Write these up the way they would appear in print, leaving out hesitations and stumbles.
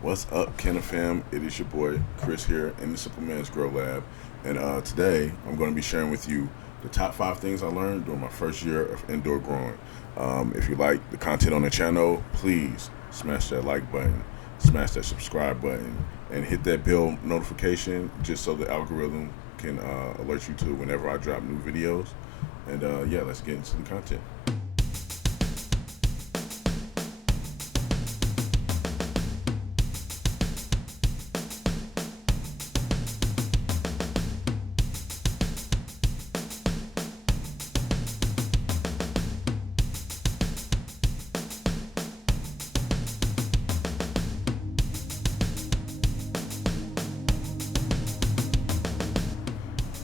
What's up, Kenna fam? It is your boy Chris here in the Simple Man's Grow Lab, and today I'm going to be sharing with you the top 5 things I learned during my first year of indoor growing. If you like the content on the channel, please smash that like button, smash that subscribe button, and hit that bell notification just so the algorithm can alert you to whenever I drop new videos. And yeah, let's get into the content.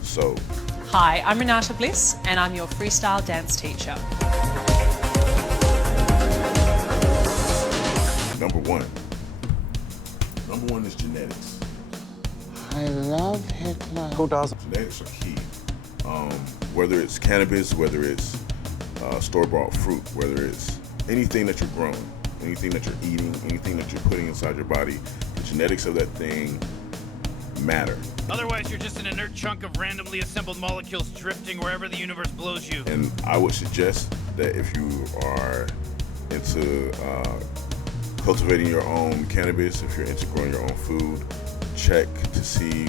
So, Hi, I'm Renata Bliss and I'm your freestyle dance teacher. number one. Number one is genetics. I love Hitler. Who doesn't? Genetics are key. Whether it's cannabis, whether it's store-bought fruit, whether it's anything that you're growing, anything that you're eating, anything that you're putting inside your body, the genetics of that thing matter. Otherwise, you're just an inert chunk of randomly assembled molecules drifting wherever the universe blows you. And I would suggest that if you are into cultivating your own cannabis, if you're into growing your own food, check to see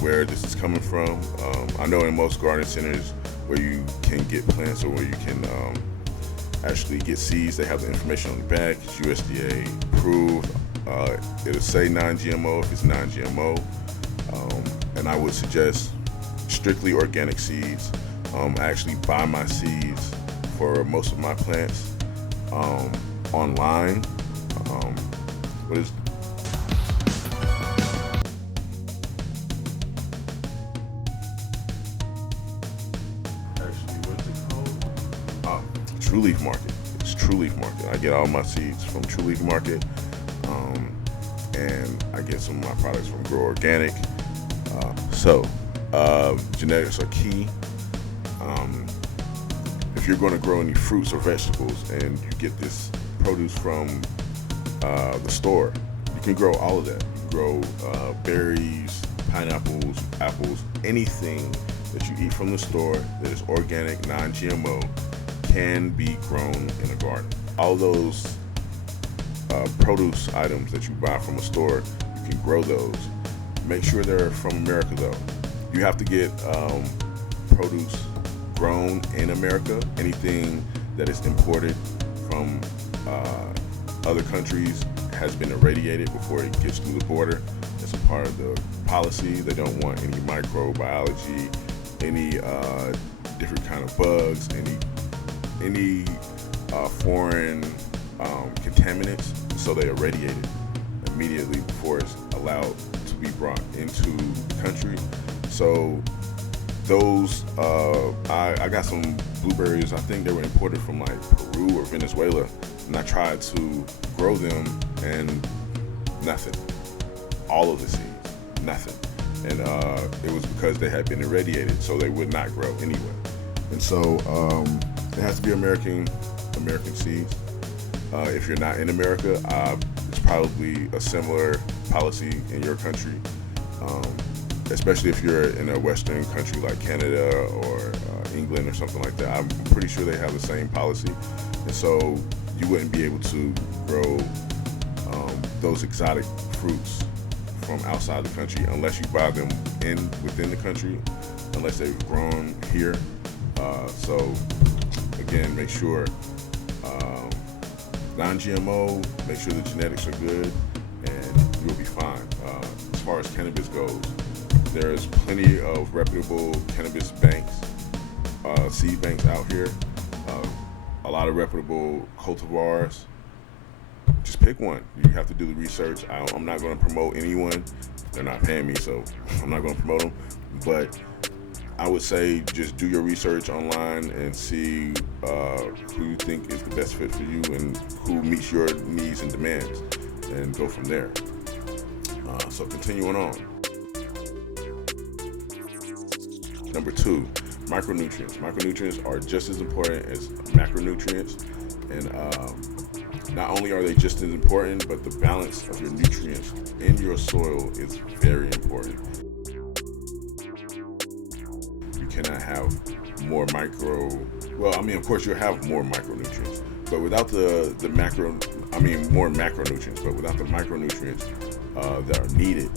where this is coming from. I know in most garden centers where you can get plants or where you can actually get seeds, they have the information on the back. It's USDA approved. It'll say non-GMO if it's non-GMO. And I would suggest strictly organic seeds. I actually buy my seeds for most of my plants online. What is actually what's it called? True Leaf Market. It's True Leaf Market. I get all my seeds from True Leaf Market, and I get some of my products from Grow Organic. Genetics are key. If you're going to grow any fruits or vegetables and you get this produce from the store, you can grow all of that. You can grow berries, pineapples, apples, anything that you eat from the store that is organic, non-GMO can be grown in a garden. All those produce items that you buy from a store, you can grow those. Make sure they're from America though. You have to get produce grown in America. Anything that is imported from other countries has been irradiated before it gets through the border. It's a part of the policy. They don't want any microbiology, any different kind of bugs, any foreign contaminants, so they irradiate it immediately before it's allowed to be brought into the country. So those, I got some blueberries, I think they were imported from like Peru or Venezuela, and I tried to grow them and nothing. All of the seeds, nothing. And it was because they had been irradiated, so they would not grow anyway. And so it has to be American seeds. If you're not in America, it's probably a similar policy in your country, especially if you're in a Western country like Canada or England or something like that. I'm pretty sure they have the same policy, and so you wouldn't be able to grow those exotic fruits from outside the country unless you buy them within the country, unless they've grown here. So again, make sure non-GMO, make sure the genetics are good, and you'll be fine. As far as cannabis goes, there's plenty of reputable cannabis banks, seed banks out here, a lot of reputable cultivars. Just pick one. You have to do the research. I'm not going to promote anyone. They're not paying me, so I'm not going to promote them. But I would say just do your research online and see who you think is the best fit for you and who meets your needs and demands, and go from there. So continuing on. Number 2, micronutrients. Micronutrients are just as important as macronutrients. And not only are they just as important, but the balance of your nutrients in your soil is very important. You cannot have more of course you'll have more micronutrients, but without more macronutrients, but without the micronutrients that are needed,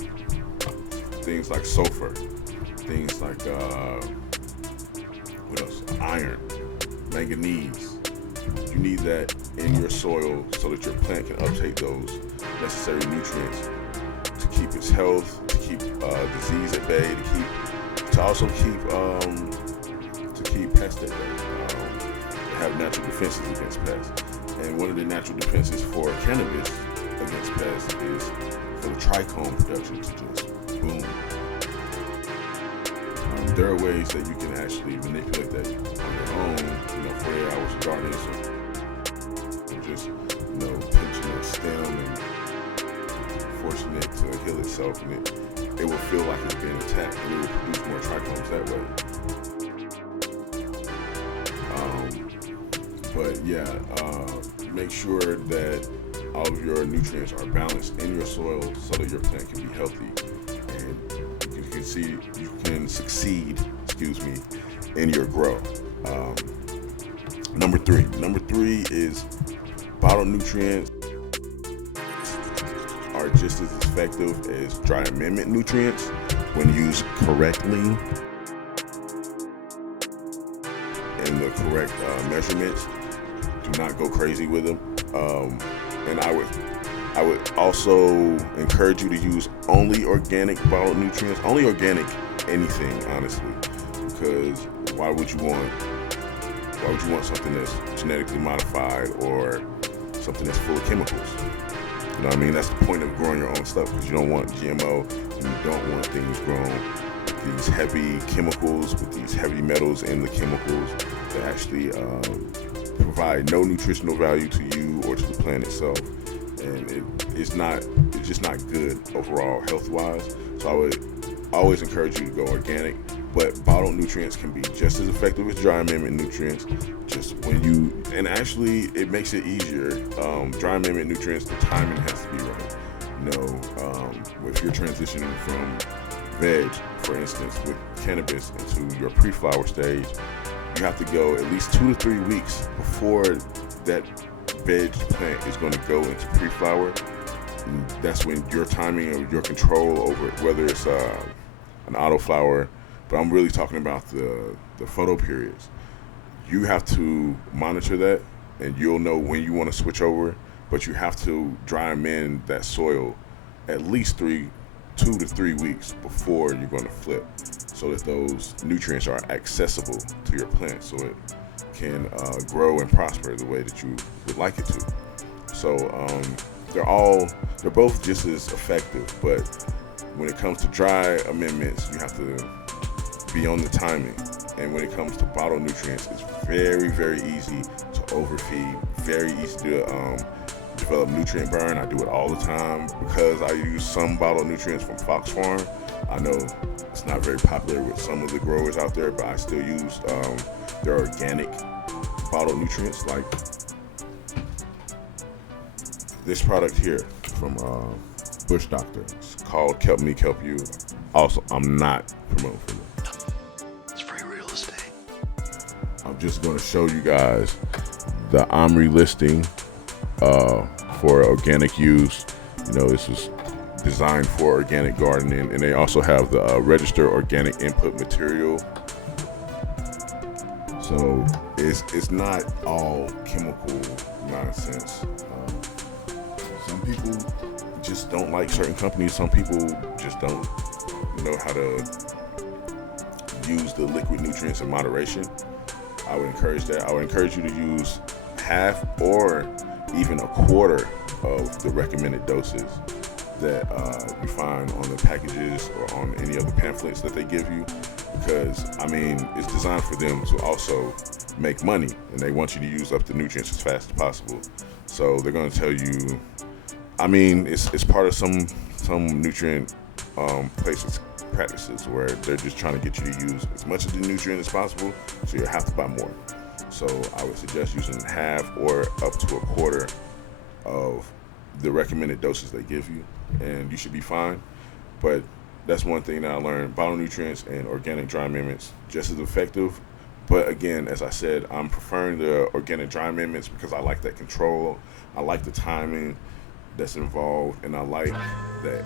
things like sulfur, things like what else? Iron, manganese. You need that in your soil so that your plant can uptake those necessary nutrients to keep its health, to keep disease at bay, to also keep pests at bay. Have natural defenses against pests. And one of the natural defenses for cannabis against pests is for the trichome production to just boom. There are ways that you can actually manipulate that on your own, 48 hours of gardening, so just, pinching the stem and forcing it to heal itself, and it will feel like it's being attacked, and it will produce more trichomes that way. But yeah, make sure that all of your nutrients are balanced in your soil so that your plant can be healthy, and you can succeed, in your grow. Number three is bottled nutrients are just as effective as dry amendment nutrients when used correctly in the correct measurements. Do not go crazy with them. And I would also encourage you to use only organic bottled nutrients, only organic anything, honestly, because why would you want something that's genetically modified or something that's full of chemicals? You know what I mean? That's the point of growing your own stuff, because you don't want GMO, and you don't want things grown with these heavy chemicals, with these heavy metals in the chemicals that actually provide no nutritional value to you or to the plant itself, and it's just not good overall health-wise. So I would always encourage you to go organic, but bottled nutrients can be just as effective as dry amendment nutrients. And actually it makes it easier. Dry amendment nutrients, the timing has to be right. If you're transitioning from veg, for instance, with cannabis into your pre-flower stage, you have to go at least 2 to 3 weeks before that veg plant is going to go into pre-flower. And that's when your timing or your control over it, whether it's an auto flower, but I'm really talking about the photo periods. You have to monitor that, and you'll know when you want to switch over, but you have to dry amend that soil at least 2 to 3 weeks before you're going to flip, so that those nutrients are accessible to your plant, so it can grow and prosper the way that you would like it to. So they're both just as effective, but when it comes to dry amendments, you have to be on the timing. And when it comes to bottled nutrients, it's very, very easy to overfeed, very easy to develop nutrient burn. I do it all the time because I use some bottled nutrients from Fox Farm. I know it's not very popular with some of the growers out there, but I still use their organic bottled nutrients, like this product here from Bush Doctor. It's called Kelp Me, Kelp You. Also, I'm not promoting for them. It's free real estate. I'm just going to show you guys the OMRI listing for organic use. This is designed for organic gardening, and they also have the registered organic input material. So it's not all chemical nonsense. Some people just don't like certain companies. Some people just don't know how to use the liquid nutrients in moderation. I would encourage that. I would encourage you to use half or even a quarter of the recommended doses that you find on the packages or on any other pamphlets that they give you, because it's designed for them to also make money, and they want you to use up the nutrients as fast as possible. So they're going to tell you, it's part of some nutrient practices where they're just trying to get you to use as much of the nutrient as possible, so you'll have to buy more. So I would suggest using half or up to a quarter of the recommended doses they give you, and you should be fine. But that's one thing that I learned: bottle nutrients and organic dry amendments just as effective. But again, as I said, I'm preferring the organic dry amendments because I like that control. I like the timing that's involved, and I like that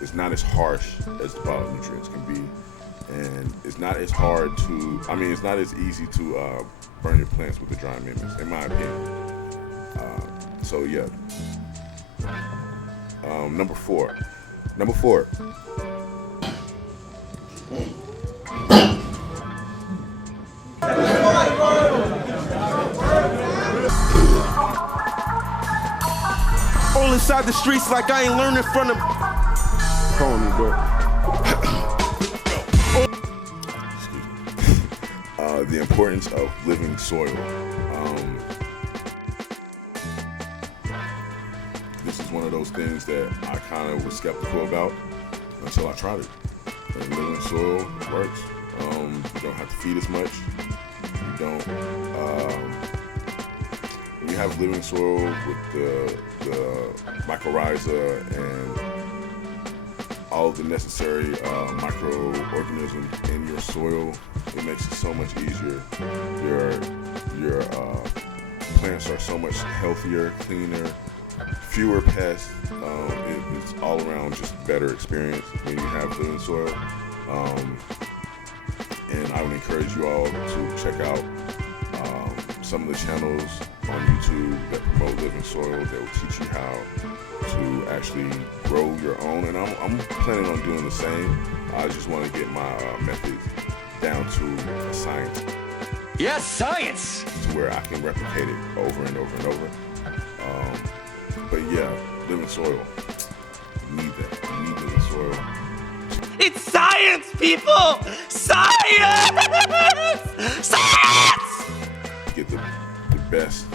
it's not as harsh as the bottle nutrients can be, and it's not as hard to. I mean, it's not as easy to burn your plants with the dry amendments, in my opinion. So yeah. Number four. All inside the streets like I ain't learning from them. Call me, bro. The importance of living soil. This is one of those things that I kind of was skeptical about until I tried it. And living soil works. You don't have to feed as much. You don't. When you have living soil with the mycorrhiza and all of the necessary microorganisms in your soil, it makes it so much easier. Your plants are so much healthier, cleaner, fewer pests. It's all around just better experience when you have living soil. And I would encourage you all to check out some of the channels on YouTube that promote living soil, that will teach you how to actually grow your own. And I'm planning on doing the same. I just want to get my methods down to a science. Yes, science! To where I can replicate it over and over and over. But yeah, living soil. You need that. You need living soil. It's science, people! Science! Science! Get the best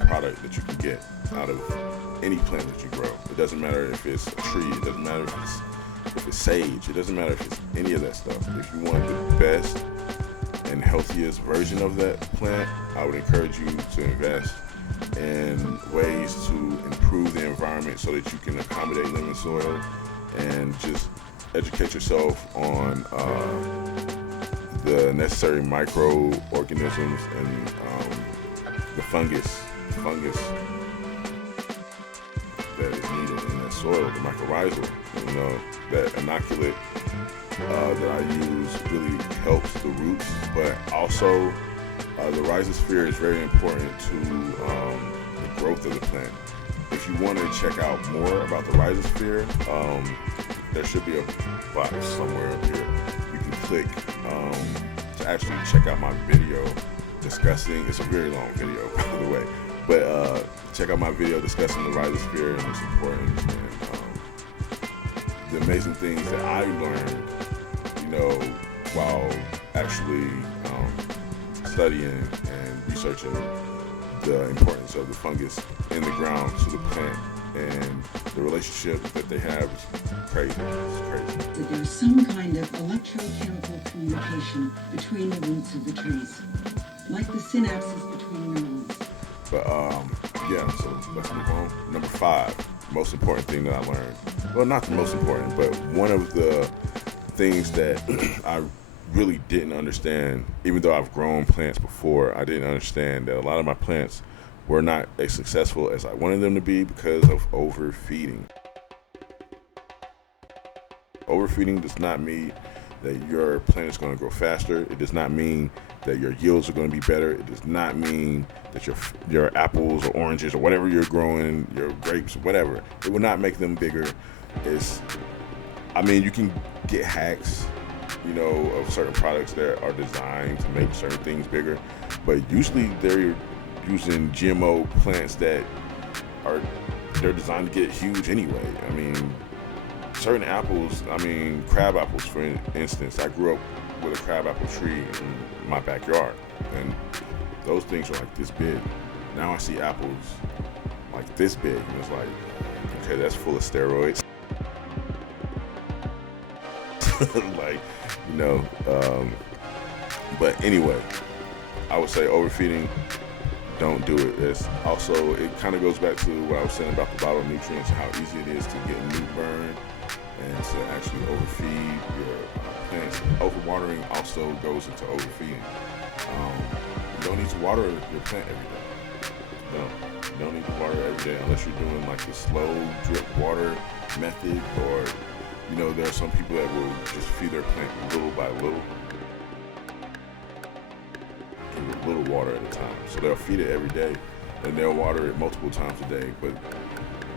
product that you can get out of any plant that you grow. It doesn't matter if it's a tree. It doesn't matter if it's sage. It doesn't matter if it's any of that stuff. If you want the best and healthiest version of that plant, I would encourage you to invest in ways to improve the environment so that you can accommodate living soil, and just educate yourself on the necessary microorganisms and the fungus that is needed in that soil, the mycorrhizal. You know, that inoculate that I use really helps the roots, but also the rhizosphere is very important to the growth of the plant. If you want to check out more about the rhizosphere, there should be a box somewhere up here. You can click to actually check out my video discussing. It's a very long video, by the way, but check out my video discussing the rhizosphere and its importance and the amazing things that I learned, you know, while actually studying and researching the importance of the fungus in the ground to the plant, and the relationship that they have is crazy. It's crazy. That there's some kind of electrochemical communication between the roots of the trees, like the synapses between neurons. But yeah, so let's move on. Number 5, most important thing that I learned. Well, not the most important, but one of the things that I really didn't understand, even though I've grown plants before, I didn't understand that a lot of my plants were not as successful as I wanted them to be because of overfeeding. Overfeeding does not mean that your plant is going to grow faster. It does not mean that your yields are going to be better. It does not mean that your apples or oranges or whatever you're growing, your grapes, whatever, it will not make them bigger. You can get hacks, you know, of certain products that are designed to make certain things bigger, but usually they're using GMO plants that they're designed to get huge anyway. I mean, certain apples, crab apples, for instance, I grew up with a crab apple tree in my backyard, and those things are like this big. Now I see apples like this big, and it's like, okay, that's full of steroids. Like, you know, but anyway, I would say overfeeding, don't do it. It kind of goes back to what I was saying about the bottled nutrients, how easy it is to get nuke burn and to actually overfeed your plants. Overwatering also goes into overfeeding. You don't need to water your plant every day. No, you don't need to water every day unless you're doing like the slow drip water method, or there are some people that will just feed their plant little by little, give it a little water at a time. So they'll feed it every day and they'll water it multiple times a day, but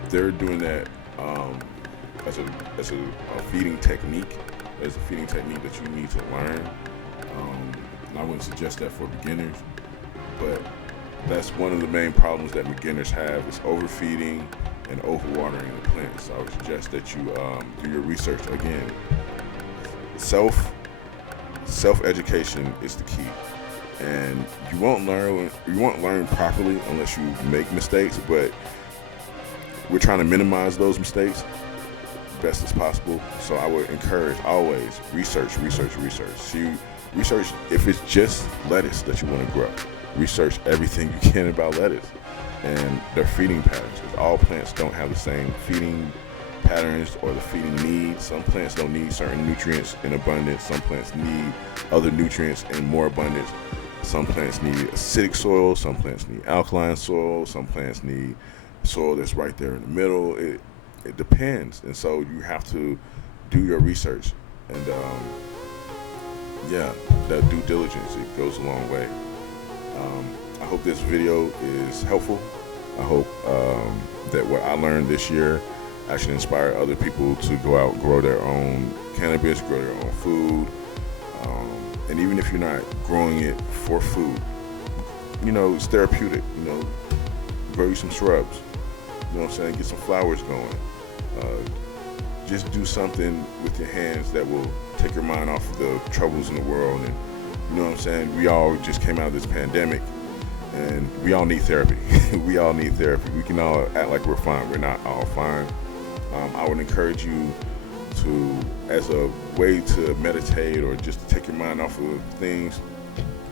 they're doing that as a feeding technique. As a feeding technique that you need to learn. And I wouldn't suggest that for beginners, but that's one of the main problems that beginners have is overfeeding and overwatering the plants. So I would suggest that you do your research. Again, self-education is the key, and you won't learn properly unless you make mistakes. But we're trying to minimize those mistakes best as possible. So I would encourage always research. Research if it's just lettuce that you want to grow. Research everything you can about lettuce and their feeding patterns, because all plants don't have the same feeding patterns or the feeding needs. Some plants don't need certain nutrients in abundance. Some plants need other nutrients in more abundance. Some plants need acidic soil. Some plants need alkaline soil. Some plants need soil that's right there in the middle. It depends, and so you have to do your research, and that due diligence, it goes a long way. I hope this video is helpful. I hope that what I learned this year actually inspire other people to go out and grow their own cannabis, grow their own food, and even if you're not growing it for food, it's therapeutic. Grow you some shrubs. You know what I'm saying? Get some flowers going. Just do something with your hands that will take your mind off of the troubles in the world. And you know what I'm saying? We all just came out of this pandemic, and we all need therapy. We all need therapy. We can all act like we're fine. We're not all fine. I would encourage you to, as a way to meditate or just to take your mind off of things,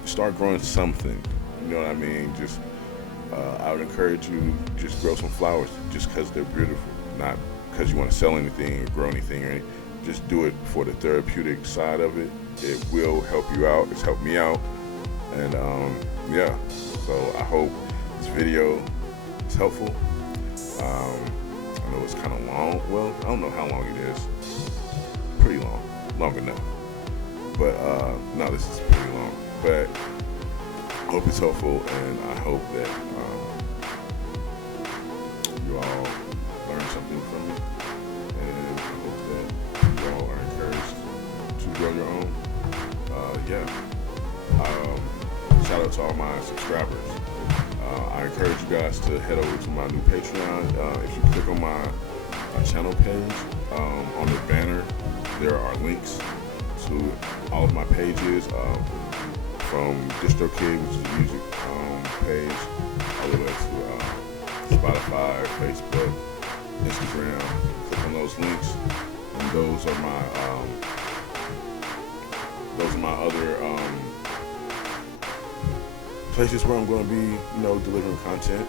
start growing something. You know what I mean? Just I would encourage you just grow some flowers just because they're beautiful, not because you want to sell anything or grow anything or anything. Just do it for the therapeutic side of it. It will help you out. It's helped me out. And so I hope this video is helpful. I know it's kind of long. Well, I don't know how long it is. Pretty long enough. But no, this is pretty long. But I hope it's helpful, and I hope that you all learn something from it, and I hope that you all are encouraged to grow your own. Shout out to all my subscribers. I encourage you guys to head over to my new Patreon. If you click on my channel page, on the banner, there are links to all of my pages, from DistroKid, which is the music page, all the way to Spotify, Facebook, Instagram. Click on those links, and those are my other places where I'm going to be, delivering content.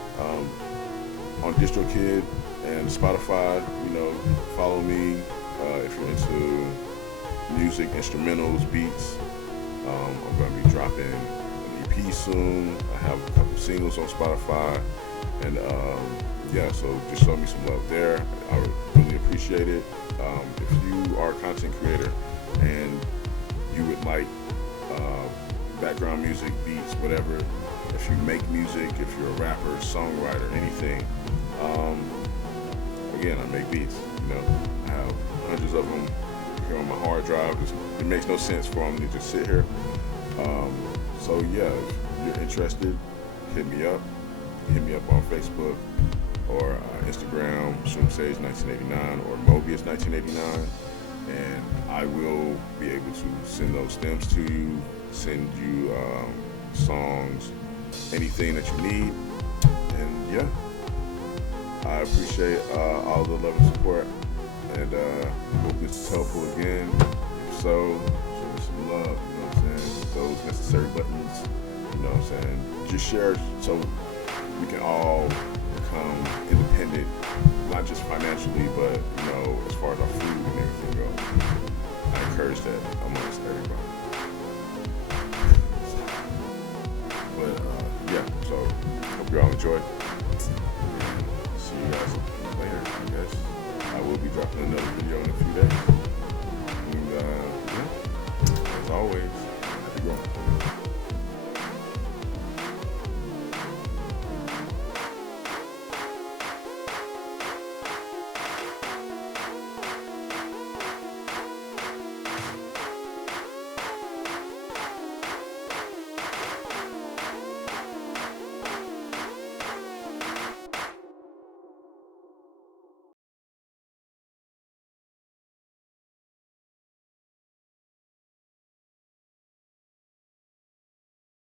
On DistroKid and Spotify, follow me if you're into music, instrumentals, beats. I'm going to be dropping an EP soon. I have a couple singles on Spotify, and so just show me some love there. I would really appreciate it. If you are a content creator and you would like background music, beats, whatever, if you make music, if you're a rapper, songwriter, anything, again, I make beats. I have hundreds of them here on my hard drive. It makes no sense for them to just sit here. If you're interested, hit me up. Hit me up on Facebook or Instagram, ShroomSage1989 or Mobius1989, and I will be able to send those stems to you, send you songs, anything that you need. And I appreciate all the love and support, and hope this is helpful again. If so, show me some love, you know what I'm saying? Those necessary buttons, You know what I'm saying? Just share so we can all become independent, not just financially, but you know, as far as our food and everything goes. I encourage that amongst everybody. But yeah, so hope you all enjoy.